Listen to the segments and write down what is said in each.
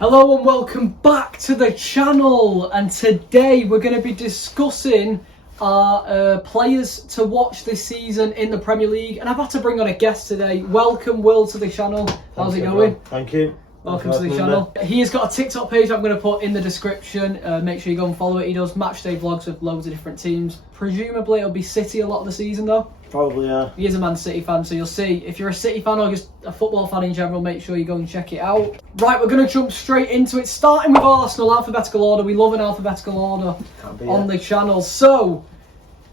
Hello and welcome back to the channel, and today we're going to be discussing our players to watch this season in the Premier League, and I've had to bring on a guest today. Welcome Will to the channel. How's it going? Thank you. Welcome to the channel. He has got a TikTok page I'm going to put in the description. Make sure you go and follow it. He does matchday vlogs with loads of different teams. Presumably it'll be City a lot of the season though. Probably, yeah. He is a Man City fan, so you'll see. If you're a City fan or just a football fan in general, make sure you go and check it out. Right, we're going to jump straight into it, starting with Arsenal, alphabetical order. We love an alphabetical order on the channel. So,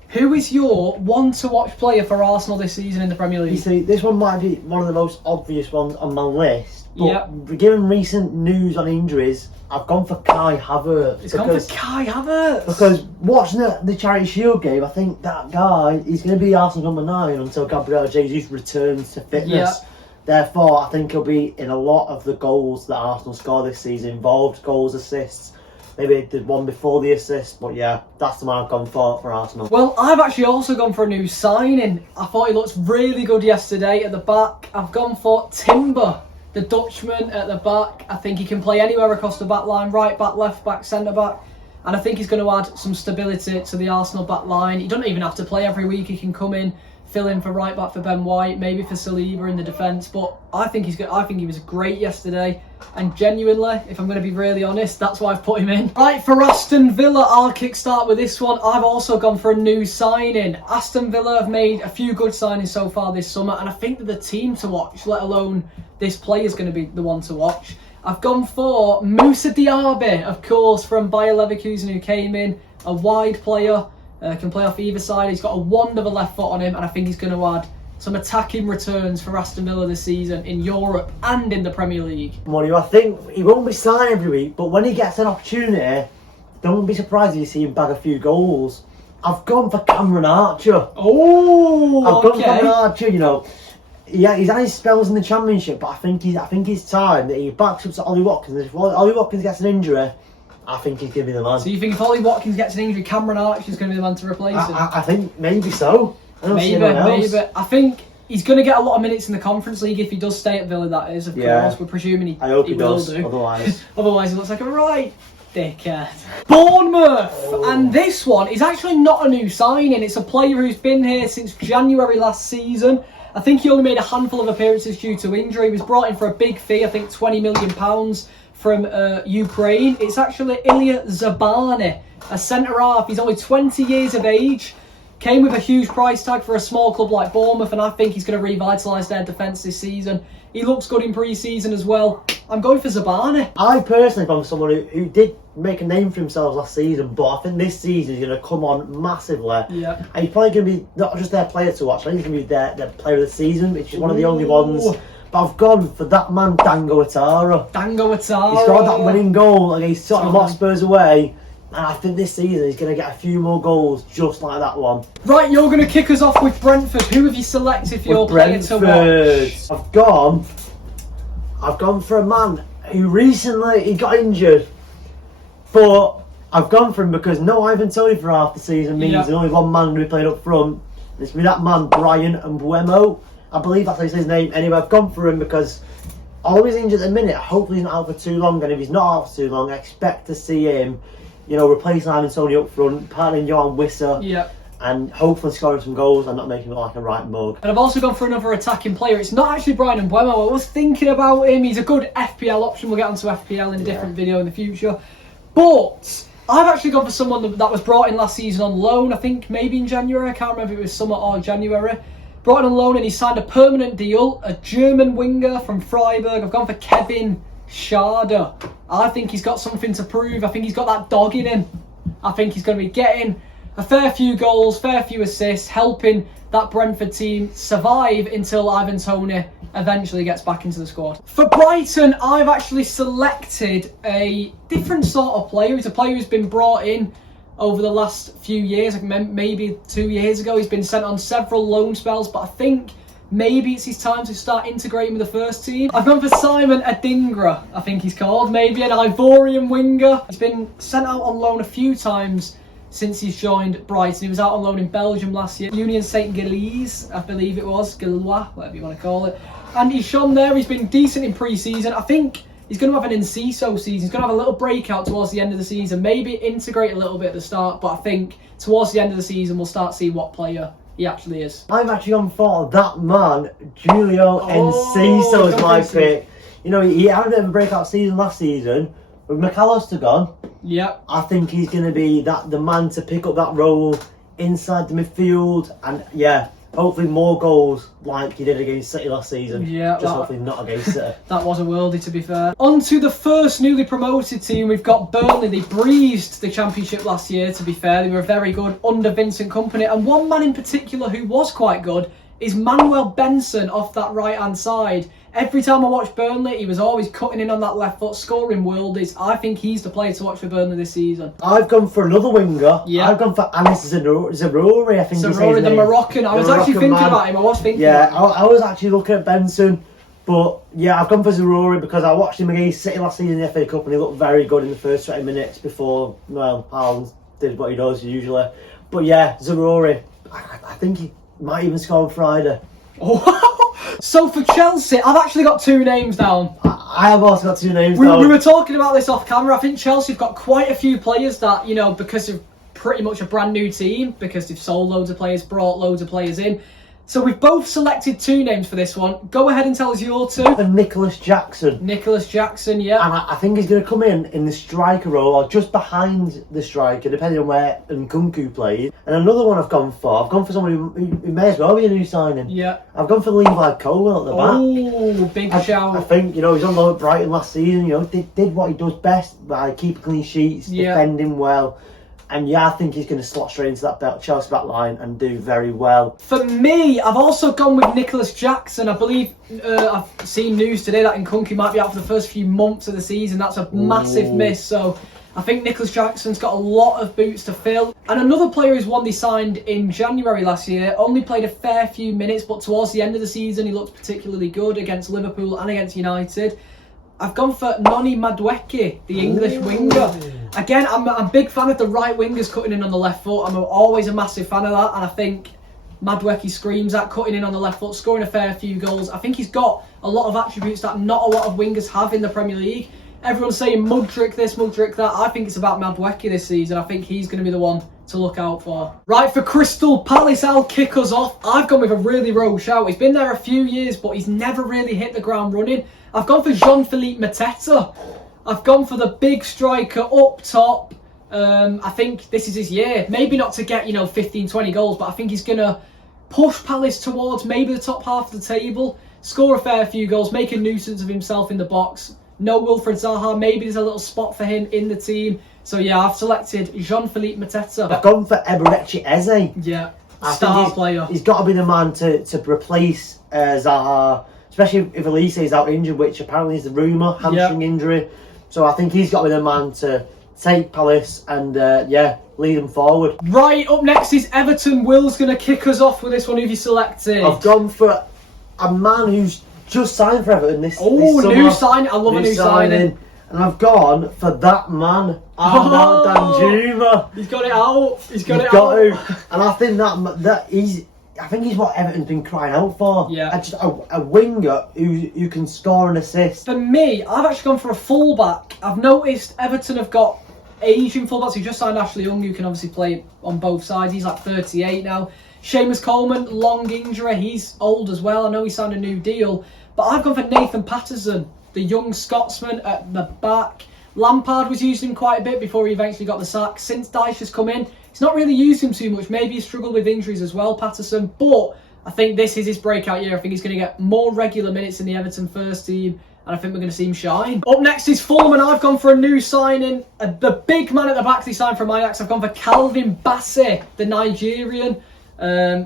who is your one-to-watch player for Arsenal this season in the Premier League? You see, this one might be one of the most obvious ones on my list, but Yep. given recent news on injuries, I've gone for Kai Havertz. It's gone for Kai Havertz. Because watching the Charity Shield game, I think that guy is going to be Arsenal number 9 until Gabriel Jesus returns to fitness. Yep. Therefore, I think he'll be in a lot of the goals that Arsenal score this season, involved goals, assists. Maybe the one before the assist, but yeah, that's the man I've gone for Arsenal. Well, I've actually also gone for a new signing. I thought he looked really good yesterday at the back. I've gone for Timber, the Dutchman at the back. I think he can play anywhere across the back line, right back, left back, centre back. And I think he's going to add some stability to the Arsenal back line. He doesn't even have to play every week. He can come in, fill in for right back for Ben White, maybe for Saliba in the defence. But I think he was great yesterday. And genuinely, if I'm going to be really honest, that's why I've put him in. Right, for Aston Villa, I'll kickstart with this one. I've also gone for a new signing. Aston Villa have made a few good signings so far this summer, and I think that the team to watch, let alone this player, is going to be the one to watch. I've gone for Moussa Diaby, of course, from Bayer Leverkusen, who came in, a wide player, can play off either side. He's got a wand of a left foot on him, and I think he's going to add some attacking returns for Aston Villa this season in Europe and in the Premier League. I think he won't be signed every week, but when he gets an opportunity, don't be surprised if you see him bag a few goals. I've gone for Cameron Archer. Oh, I've gone for Cameron Archer, you know. Yeah, he's had his spells in the Championship, but I think it's time that he backs up to Ollie Watkins. If Ollie Watkins gets an injury, I think he's going to be the man. So you think if Ollie Watkins gets an injury, Cameron Archer is going to be the man to replace him? I think maybe so. Maybe. I think he's going to get a lot of minutes in the Conference League if he does stay at Villa, that is, of course. We're presuming he will do. Otherwise he looks like a right dickhead. Bournemouth! And this one is actually not a new signing. It's a player who's been here since January last season. I think he only made a handful of appearances due to injury. He was brought in for a big fee, I think £20 million from Ukraine. It's actually Ilya Zabani, a centre-half. He's only 20 years of age. Came with a huge price tag for a small club like Bournemouth, and I think he's going to revitalise their defence this season. He looks good in pre-season as well. I'm going for Zabani. I personally found someone who did make a name for himself last season, but I think this season he's going to come on massively. Yeah. And he's probably going to be not just their player to watch, I think he's going to be their player of the season, which is one of the only ones. But I've gone for that man, Dango Ouattara. Dango Ouattara. He scored that winning goal against Tottenham Hotspur away. And I think this season he's going to get a few more goals just like that one. Right, you're going to kick us off with Brentford. Who have you selected for your player to watch? I've gone for a man who recently got injured. But I've gone for him because no Ivan Toney for half the season means there's only one man who played up front. It's me, that man, Brian Mbuemo. I believe that's his name. Anyway, I've gone for him because although he's injured at the minute, hopefully he's not out for too long. And if he's not out for too long, I expect to see him, replacing Ivan Toney up front, partnering Johan Wissa, and hopefully scoring some goals and not making it look like a right mug. And I've also gone for another attacking player. It's not actually Brian Mbuemo. I was thinking about him. He's a good FPL option. We'll get onto FPL in a different video in the future. But I've actually gone for someone that was brought in last season on loan. I think maybe in January. I can't remember if it was summer or January. Brought in on loan and he signed a permanent deal. A German winger from Freiburg. I've gone for Kevin Schade. I think he's got something to prove. I think he's got that dog in him. I think he's going to be getting a fair few goals, fair few assists, helping that Brentford team survive until Ivan Toney eventually gets back into the squad. For Brighton, I've actually selected a different sort of player. He's a player who's been brought in over the last few years, maybe 2 years ago. He's been sent on several loan spells, but I think maybe it's his time to start integrating with the first team. I've gone for Simon Adingra, I think he's called, maybe an Ivorian winger. He's been sent out on loan a few times since he's joined Brighton. He was out on loan in Belgium last year. Union Saint-Gilloise, I believe it was. Gilloise, whatever you want to call it. And he's shown there, he's been decent in pre-season. I think he's going to have an Enciso season. He's going to have a little breakout towards the end of the season, maybe integrate a little bit at the start, but I think towards the end of the season we'll start seeing what player he actually is. I've actually gone for that man, Julio Enciso is my pick. You know, he had a bit of a breakout season last season. With McAllister gone, I think he's going to be the man to pick up that role inside the midfield, and hopefully more goals like he did against City last season. Hopefully not against City. That was a worldie, to be fair. On to the first newly promoted team. We've got Burnley. They breezed the Championship last year, to be fair. They were very good under Vincent Kompany. And one man in particular who was quite good is Manuel Benson off that right-hand side. Every time I watched Burnley, he was always cutting in on that left foot, scoring worldies. I think he's the player to watch for Burnley this season. I've gone for another winger. I've gone for Anis Zaroury, I think Zaroury, the Moroccan. I was actually thinking about him. I was actually looking at Benson. But I've gone for Zaroury because I watched him against City last season in the FA Cup and he looked very good in the first 20 minutes before, Haaland did what he does usually. But Zaroury, I think he might even score on Friday. So for Chelsea, I've actually got two names down. I have also got two names down. We were talking about this off camera. I think Chelsea have got quite a few players that, because of pretty much a brand new team, because they've sold loads of players, brought loads of players in. So we've both selected two names for this one. Go ahead and tell us your two. And Nicholas Jackson. Nicholas Jackson, yeah. And I think he's going to come in the striker role, or just behind the striker, depending on where Nkunku plays. And another one I've gone for someone who may as well be a new signing. Yeah. I've gone for Levi Colwill at the back. Oh, big shout. I think, he was on loan at Brighton last season, did what he does best, by keeping clean sheets, defending well. And I think he's going to slot straight into that Chelsea back line and do very well. For me, I've also gone with Nicholas Jackson. I believe I've seen news today that Nkunku might be out for the first few months of the season. That's a massive miss. So I think Nicholas Jackson's got a lot of boots to fill. And another player is one they signed in January last year. Only played a fair few minutes, but towards the end of the season, he looked particularly good against Liverpool and against United. I've gone for Noni Madueke, the English winger. Again, I'm a big fan of the right wingers cutting in on the left foot. I'm always a massive fan of that, and I think Madueke screams at cutting in on the left foot, scoring a fair few goals. I think he's got a lot of attributes that not a lot of wingers have in the Premier League. Everyone's saying Mudryk this, Mudryk that. I think it's about Madueke this season. I think he's going to be the one to look out for. Right, for Crystal Palace, I'll kick us off. I've gone with a really rogue shout. He's been there a few years, but he's never really hit the ground running. I've gone for Jean-Philippe Mateta. I've gone for the big striker up top. I think this is his year. Maybe not to get, 15, 20 goals, but I think he's going to push Palace towards maybe the top half of the table, score a fair few goals, make a nuisance of himself in the box. No Wilfred Zaha, maybe there's a little spot for him in the team. So I've selected Jean-Philippe Mateta. I've gone for Eberechi Eze. Yeah, star player. He's got to be the man to replace Zaha, especially if Elise is out injured, which apparently is the rumour, hamstring injury. So I think he's got to be the man to take Palace and lead them forward. Right, up next is Everton. Will's going to kick us off with this one. Who have you selected? I've gone for a man who's just signed for Everton this summer. New signing. I love a new signing. And I've gone for that man, Arnaud Danjuma. He's got it out. He's got it out. And I think that he's what Everton's been crying out for. Yeah. Just a winger who can score and assist. For me, I've actually gone for a fullback. I've noticed Everton have got Asian fullbacks. Who just signed Ashley Young, who can obviously play on both sides. He's like 38 now. Seamus Coleman, long injury. He's old as well. I know he signed a new deal. But I've gone for Nathan Patterson, the young Scotsman at the back. Lampard was using him quite a bit before he eventually got the sack. Since Dyche has come in, he's not really used him too much. Maybe he's struggled with injuries as well, Patterson. But I think this is his breakout year. I think he's going to get more regular minutes in the Everton first team. And I think we're going to see him shine. Up next is Fulham, and I've gone for a new signing. The big man at the back they signed from Ajax. I've gone for Calvin Bassey, the Nigerian.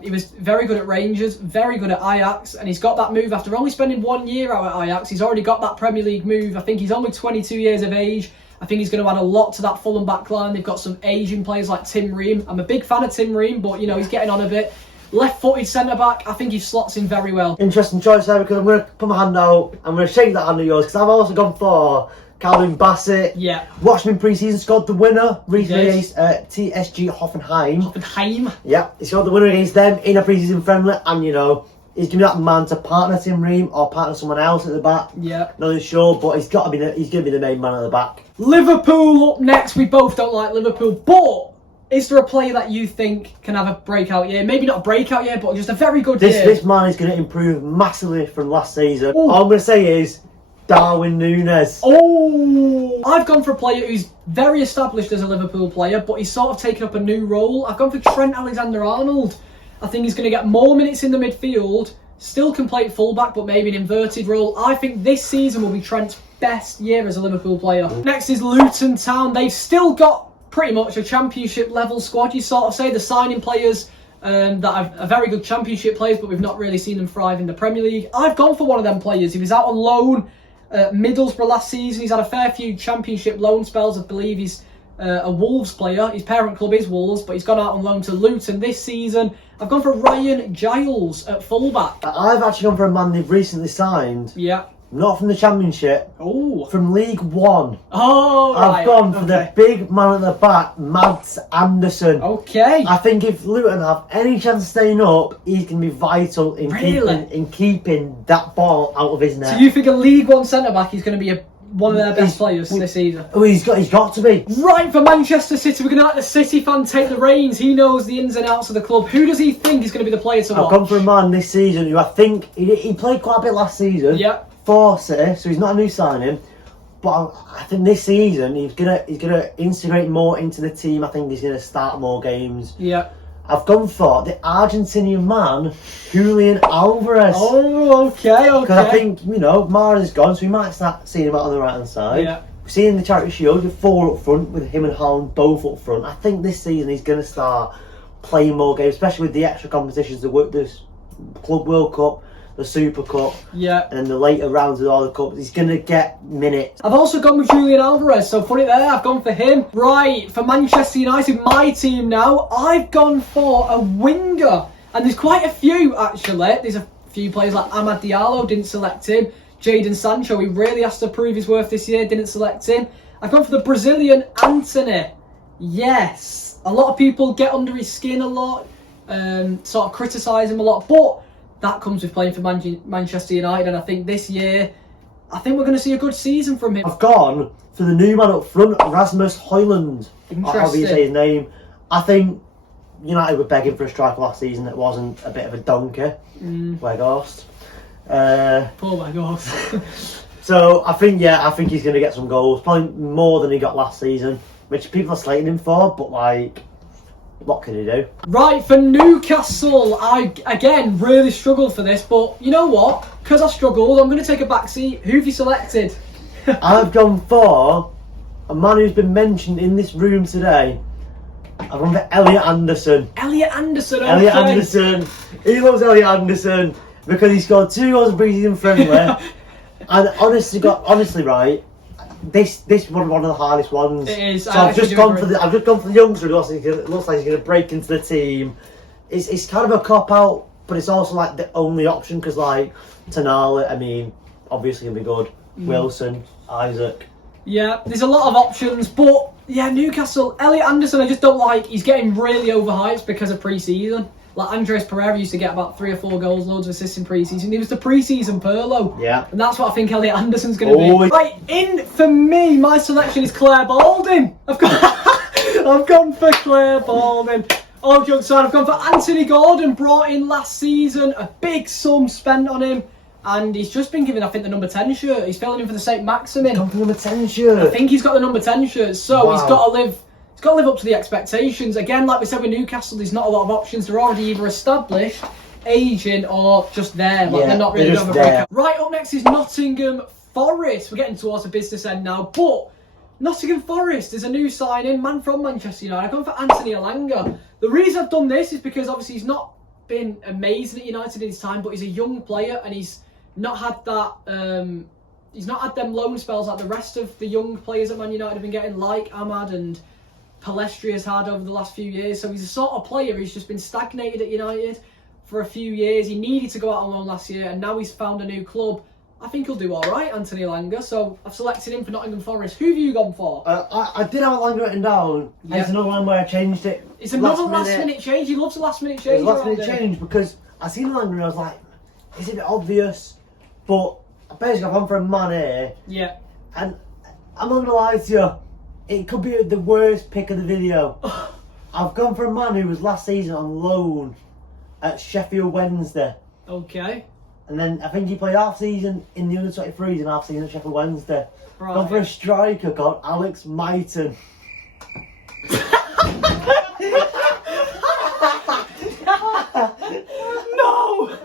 He was very good at Rangers, very good at Ajax, and he's got that move after only spending 1 year out at Ajax. He's already got that Premier League move. I think he's only 22 years of age. I think he's going to add a lot to that Fulham back line. They've got some Asian players like Tim Ream. I'm a big fan of Tim Ream, but he's getting on a bit. Left-footed centre-back, I think he slots in very well. Interesting choice there, because I'm going to put my hand out. I'm going to shake that hand of yours, because I've also gone for Calvin Bassett. Yeah. Watched him in pre-season, scored the winner recently against TSG Hoffenheim. Hoffenheim. Yeah, he scored the winner against them in a pre-season friendly, and he's going to be that man to partner Tim Ream or partner someone else at the back. Yeah. Not really sure, but he's going to be the main man at the back. Liverpool up next. We both don't like Liverpool, but is there a player that you think can have a breakout year? Maybe not a breakout year, but just a very good year. This man is going to improve massively from last season. Ooh. All I'm going to say is Darwin Núñez. Oh, I've gone for a player who's very established as a Liverpool player, but he's sort of taken up a new role. I've gone for Trent Alexander-Arnold. I think he's going to get more minutes in the midfield, still can play at fullback, but maybe an inverted role. I think this season will be Trent's best year as a Liverpool player. Next is Luton Town. They've still got pretty much a championship level squad, you sort of say. They're signing players that are very good championship players, but we've not really seen them thrive in the Premier League. I've gone for one of them players. He was out on loan at Middlesbrough last season. He's had a fair few championship loan spells. I believe he's a Wolves player. His parent club is Wolves, but he's gone out on loan to Luton this season. I've gone for Ryan Giles at fullback. I've actually gone for a man they've recently signed. Yeah. Not from the Championship. Oh. From League One. Oh, right. I've gone for the big man at the back, Mads Andersen. Okay. I think if Luton have any chance of staying up, he's going to be vital in keeping that ball out of his net. So you think a League One centre-back is going to be one of their best players this season? Oh, he's got to be. Right, for Manchester City, we're going to let the City fan take the reins. He knows the ins and outs of the club. Who does he think is going to be the player to watch? I've gone for a man this season who I think, he played quite a bit last season. Yeah. For City, so he's not a new signing, but I think this season he's gonna integrate more into the team. I think he's gonna start more games. Yeah. I've gone for the Argentinian man, Julian Alvarez. Oh, okay. Because I think, Mara's gone, so we might start seeing him out on the right hand side. Yeah. We're seeing the Charity Shield with 4 up front, with him and Haaland both up front. I think this season he's gonna start playing more games, especially with the extra competitions, this Club World Cup, the Super Cup, and the later rounds of all the cups. He's going to get minutes. I've also gone with Julian Alvarez, so put it there. I've gone for him. Right, for Manchester United, my team now, I've gone for a winger. And there's quite a few, actually. There's a few players like Amad Diallo, didn't select him. Jadon Sancho, he really has to prove his worth this year, didn't select him. I've gone for the Brazilian Antony. Yes. A lot of people get under his skin a lot, sort of criticise him a lot, but that comes with playing for Manchester United, and I think this year, I think we're going to see a good season from him. I've gone for the new man up front, Rasmus Højlund. Interesting. How do you say his name? I think United were begging for a striker last season that wasn't a bit of a donkey. Weghorst. Poor Weghorst. So I think he's going to get some goals, probably more than he got last season, which people are slating him for, but what can he do? Right, for Newcastle, I, again, really struggled for this, but you know what? Because I struggled, I'm going to take a back seat. Who have you selected? I've gone for a man who's been mentioned in this room today. I've gone for Elliot Anderson. Elliot Anderson, okay. Elliot Anderson. He loves Elliot Anderson because he scored 2 goals in pre-season friendly. And honestly, right, this was one of the hardest ones. It is. So I've just gone for the youngster who looks like he's going to break into the team. It's kind of a cop out, but it's also like the only option because Tonali, obviously gonna be good. Wilson, Isaac. Yeah, there's a lot of options, but Newcastle. Elliot Anderson, I just don't like. He's getting really overhyped because of pre-season. Like Andres Pereira used to get about 3 or 4 goals, loads of assists in pre-season. He was the pre-season Pirlo. Yeah. And that's what I think Elliot Anderson's going to be. Right, in for me, my selection is Claire Balding. I've gone for Claire Balding. Oh, jokes aside, I've gone for Anthony Gordon, brought in last season, a big sum spent on him. And he's just been given, I think, the number 10 shirt. He's filling in for the St. Maximin. Number 10 shirt. I think he's got the number 10 shirt, so he's got to live up to the expectations. Again, like we said with Newcastle, there's not a lot of options. They're already either established, aging, or just there. They're not really going to break out. Right, up next is Nottingham Forest. We're getting towards the business end now, but Nottingham Forest is a new signing, man from Manchester United. I've gone for Anthony Elanga. The reason I've done this is because obviously he's not been amazing at United in his time, but he's a young player and he's not had that. He's not had them loan spells like the rest of the young players at Man United have been getting, like Ahmad and Palestri has had over the last few years. So he's a sort of player who's just been stagnated at United for a few years. He needed to go out on loan last year and now he's found a new club. I think he'll do alright, Anthony Elanga. So I've selected him for Nottingham Forest. Who have you gone for? I did have Elanga written down. Yeah. There's another one where I changed it. It's another last minute change. He loves a last minute change. Last minute change because I seen Elanga and I was like, it's a bit obvious, but basically I've gone for a man here. Yeah. And I'm not gonna lie to you, it could be the worst pick of the video. I've gone for a man who was last season on loan at Sheffield Wednesday. Okay. And then I think he played half season in the under 23s and half season at Sheffield Wednesday. Right. Gone for a striker called Alex Myton. No!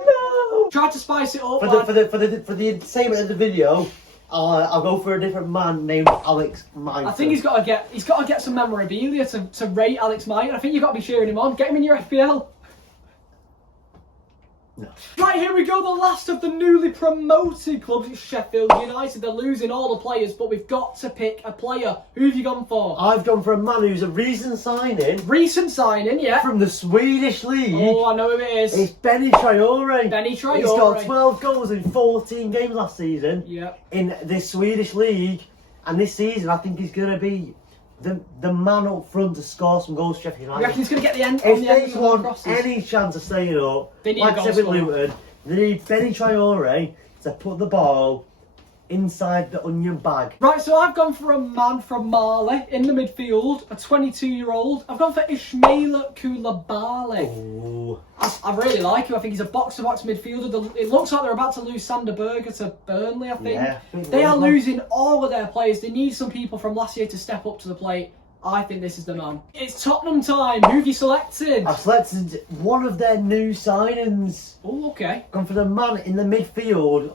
No! Try to spice it up. For the same of the video, I'll go for a different man named Alex Myton. I think he's got to get some memorabilia to rate Alex Myton. I think you've got to be cheering him on. Get him in your FPL. No. Right, here we go, the last of the newly promoted clubs. It's Sheffield United. They're losing all the players, but we've got to pick a player. Who have you gone for? I've gone for a man who's a recent signing. Recent signing, yeah. From the Swedish league. Oh, I know who it is. It's Benny Traore. Benny Traore. He's got 12 goals in 14 games last season. Yeah. In this Swedish league. And this season, I think he's going to be the man up front to score some goals for Sheffield United. You reckon he's going to get the end? If the end they of the want crosses? any chance of staying up, They need like a I said with goal scorer. Luton, they need Benny Traore to put the ball inside the onion bag. Right, so I've gone for a man from Mali in the midfield, a 22-year-old. I've gone for Ismaila Koulibaly. Oh. I really like him. I think he's a box-to-box midfielder. It looks like they're about to lose Sander Berger to Burnley, I think. Yeah, They are losing all of their players. They need some people from last year to step up to the plate. I think this is the man. It's Tottenham time. Who have you selected? I've selected one of their new signings. Oh, okay. Gone for the man in the midfield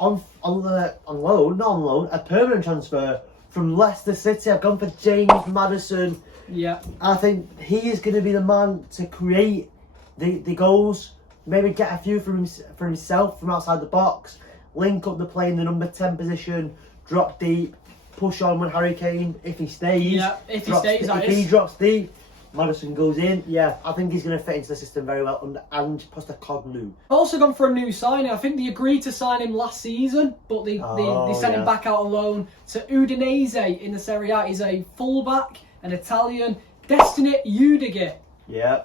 on loan, not on loan, a permanent transfer from Leicester City. I've gone for James Maddison. Yeah. I think he is going to be the man to create the goals, maybe get a few for himself from outside the box, link up the play in the number 10 position, drop deep, push on when Harry Kane, if he stays. Yeah, if he stays, that if is. he drops deep, Maddison goes in. Yeah, I think he's going to fit into the system very well under Ange Postecoglou. I've also gone for a new signing. I think they agreed to sign him last season, but they sent him back out on loan to Udinese in the Serie A. He's a fullback, an Italian, Destiny Udige. Yeah.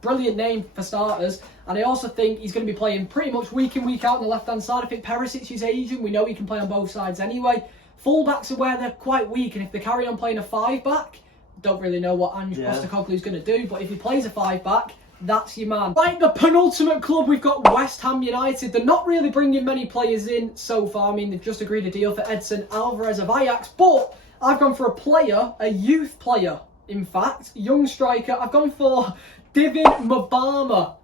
Brilliant name for starters. And I also think he's going to be playing pretty much week in, week out on the left-hand side. I think Perisic's aging. We know he can play on both sides anyway. Fullbacks are where they're quite weak, and if they carry on playing a 5-back, don't really know what Ange Postecoglou's going to do, but if he plays a 5-back, that's your man. Right, the penultimate club, we've got West Ham United. They're not really bringing many players in so far. I mean, they've just agreed a deal for Edson Alvarez of Ajax, but I've gone for a player, a youth player, in fact, young striker. I've gone for Divin Mbama.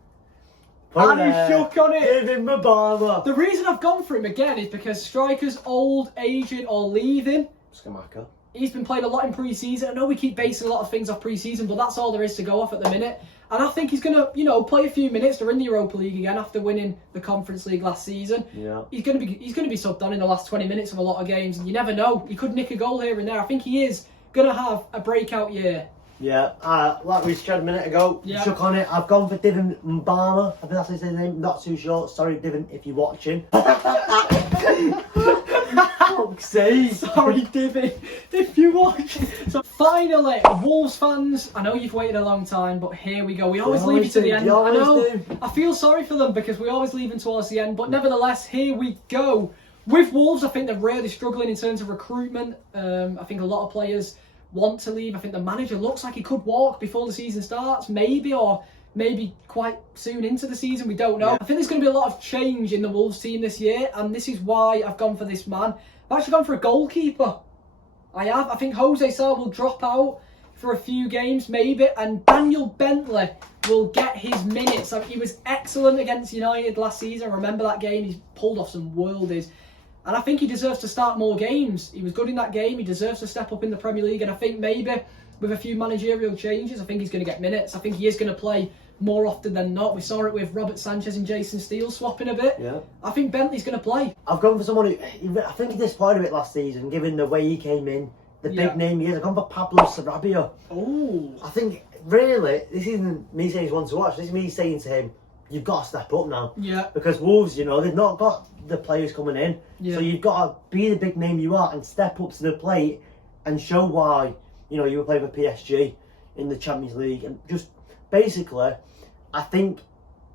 And he's shook on it. Divin Mbama. The reason I've gone for him again is because strikers old, aging, or leaving. Skamaka. He's been playing a lot in pre-season. I know we keep basing a lot of things off pre-season, but that's all there is to go off at the minute. And I think he's going to, play a few minutes. They're in the Europa League again after winning the Conference League last season. Yeah. He's going to be subbed on in the last 20 minutes of a lot of games, and you never know. He could nick a goal here and there. I think he is going to have a breakout year. Yeah, like we said a minute ago, shook on it. I've gone for Divin Mbama. I think that's his name. Not too sure. Sorry, Divin, if you're watching. Fuck's sake. Sorry, Divin, if you watch. So finally, Wolves fans, I know you've waited a long time, but here we go. We always leave you to the end. I know. I feel sorry for them because we always leave them towards the end, but nevertheless, here we go. With Wolves, I think they're really struggling in terms of recruitment. I think a lot of players want to leave. I think the manager looks like he could walk before the season starts, maybe quite soon into the season, we don't know. I think there's going to be a lot of change in the Wolves team this year, and this is why I've gone for this man. I've actually gone for a goalkeeper. I have. I think Jose Sá will drop out for a few games, maybe, and Daniel Bentley will get his minutes. He was excellent against United last season. I remember that game. He's pulled off some worldies. And I think he deserves to start more games. He was good in that game. He deserves to step up in the Premier League. And I think maybe with a few managerial changes, I think he's going to get minutes. I think he is going to play more often than not. We saw it with Robert Sanchez and Jason Steele swapping a bit. Yeah. I think Bentley's going to play. I've gone for someone who, I think he disappointed a bit last season, given the way he came in, the big name he is. I've gone for Pablo Sarabia. Oh. I think, really, this isn't me saying he's one to watch. This is me saying to him, you've got to step up now. Yeah. Because Wolves, they've not got the players coming in. Yeah. So you've got to be the big name you are and step up to the plate and show why, you were playing for PSG in the Champions League. And just basically, I think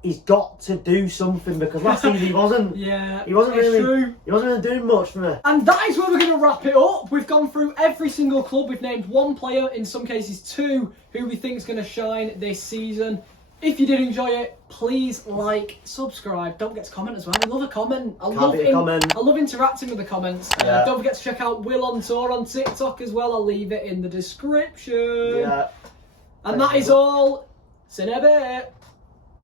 he's got to do something because last season he wasn't. Yeah, he wasn't it's really. true. He wasn't really doing much for me. And that is where we're going to wrap it up. We've gone through every single club. We've named one player, in some cases two, who we think is going to shine this season. If you did enjoy it, please like, subscribe. Don't forget to comment as well. I love a comment. I love interacting with the comments. Yeah. Don't forget to check out Will on Tour on TikTok as well. I'll leave it in the description. Yeah. And that is all. See you in a bit.